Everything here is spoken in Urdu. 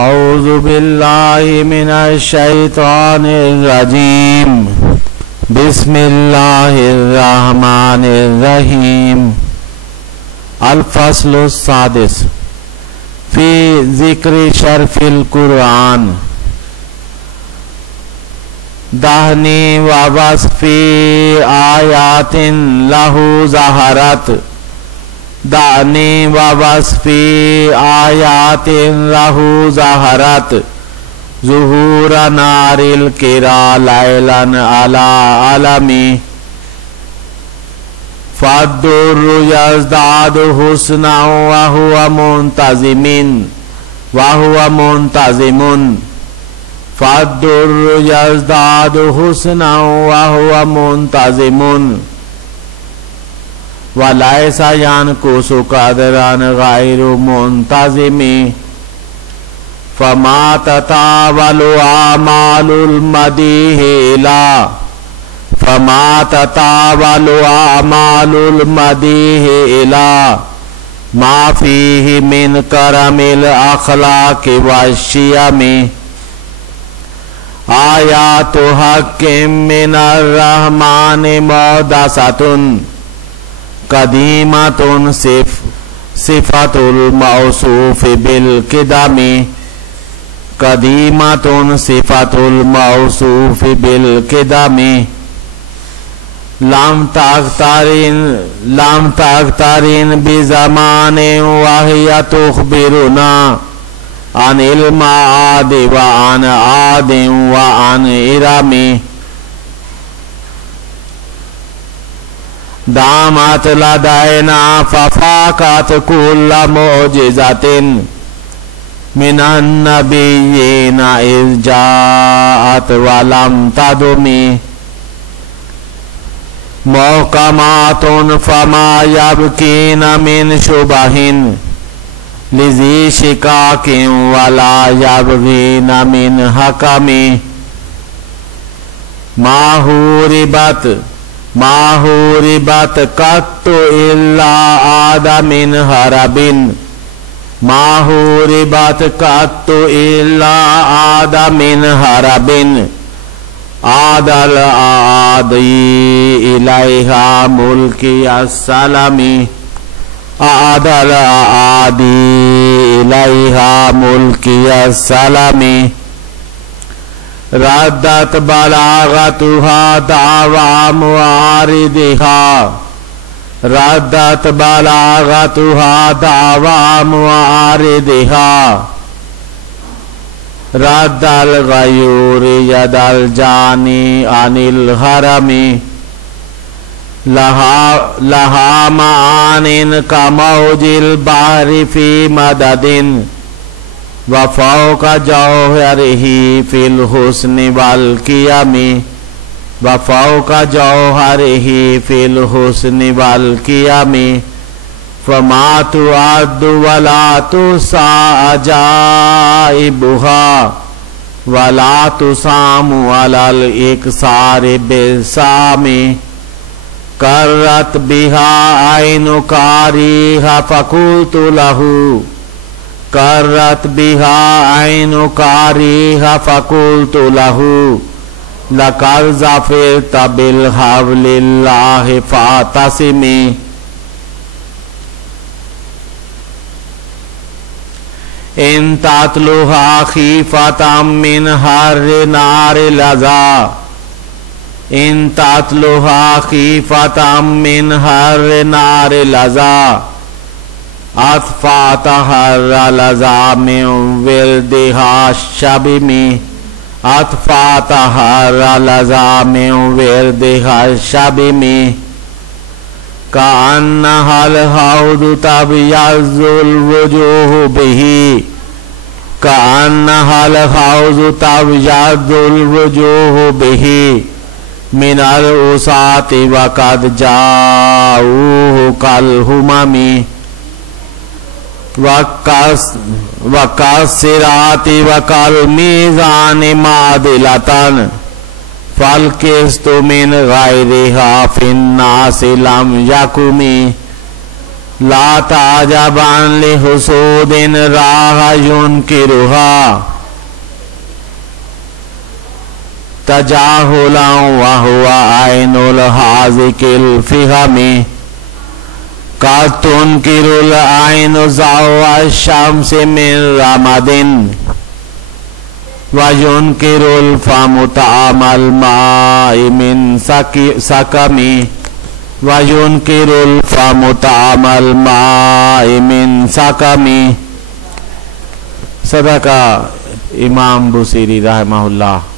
اعوذ باللہ من الشیطان الرجیم بسم اللہ الرحمن الرحیم الفصل السادس فی ذکر شرف القرآن دہنی و وصفی آیات لہو ظہرت دعنی و وصفی آیات لہو ظہرت ظہور نار الکرا لیلا علی علمی فالدر یزداد حسنا وہو منتظم فالدر یزداد حسنا وہو منتظم وَلَيْسَ يَنْقُصُ قَدْرًا غَيْرُ مُنْتَظِمٍ فَمَا تَتَاوَلُ أَعْمَالُ الْمَدِيحِ إِلَى مَا فِيهِ مِنْ كَرَمِ الْأَخْلَاقِ وَالشِّيَمِ آيَاتُ حَقٍّ مِّنَ الرَّحْمَنِ مُحْدَثَةٌ قدیمۃ صفت الموصوف بالقدم قدیمۃ صفت الموصوف بالقدم لم تقترن بزمان وهي تخبرنا عن المعاد وعن عاد وعن ارم دامت لدینا ففاقت کل معجزت من النبیین اذ جاءت ولم تدمی محکمات فما یبکین من شبہ لذی شکاک ولا یبغین من حکم ما حوربت قط الا عاد من حرب ما حوربت قط الا عاد من حرب عاد الاعادی الیہا ملکی السلام عاد الاعادی الیہا ملکی السلام ردت بلاغتها دعوى معارضها ردت بلاغتها دعوى معارضها رد الغيور يد الجاني عن الحرم لها معان كموج البحر في مدد وفوق جوہرہ فی الحسن والقیام وفوق جوہرہ فی الحسن والقیام فما تعد ولا تحصى عجائبها ولا تسام على الإكثار بالسام قرت بها عين قارئها فقلت له قرت بها عين قارئها فقلت له لقد ظفرت بالحبل الله فاعتصم إن تطلها خيفة من حر نار لظى إن تطلها خيفة من حر نار لظى اطفأت حر لظى من وردها الشبم اطفأت حر لظى من وردها الشبم كأنها الحوض تبيض الوجوه به كأنها الحوض تبيض الوجوه به من العصاة وقد جاءوه كالهمم وَكَالصِّرَاطِ وَكَالْمِيزَانِ مَعْدِلَةً فَالْقِسْطُ مِنْ غَيْرِهَا فِي النَّاسِ لَمْ يَكُمْ لا تعجبا لحسود راح ينكرها تجاهلا وهو عين الحاذق الفهم قد تنكر العين ضوء الشمس من رمد وينكر الفم طعم الماء من سقم وَيُنْكِرُ الْفَمُ طَعْمَ الْمَاءِ مِنْ سَقَمِ. صدق امام بوصیری رحمہ اللہ.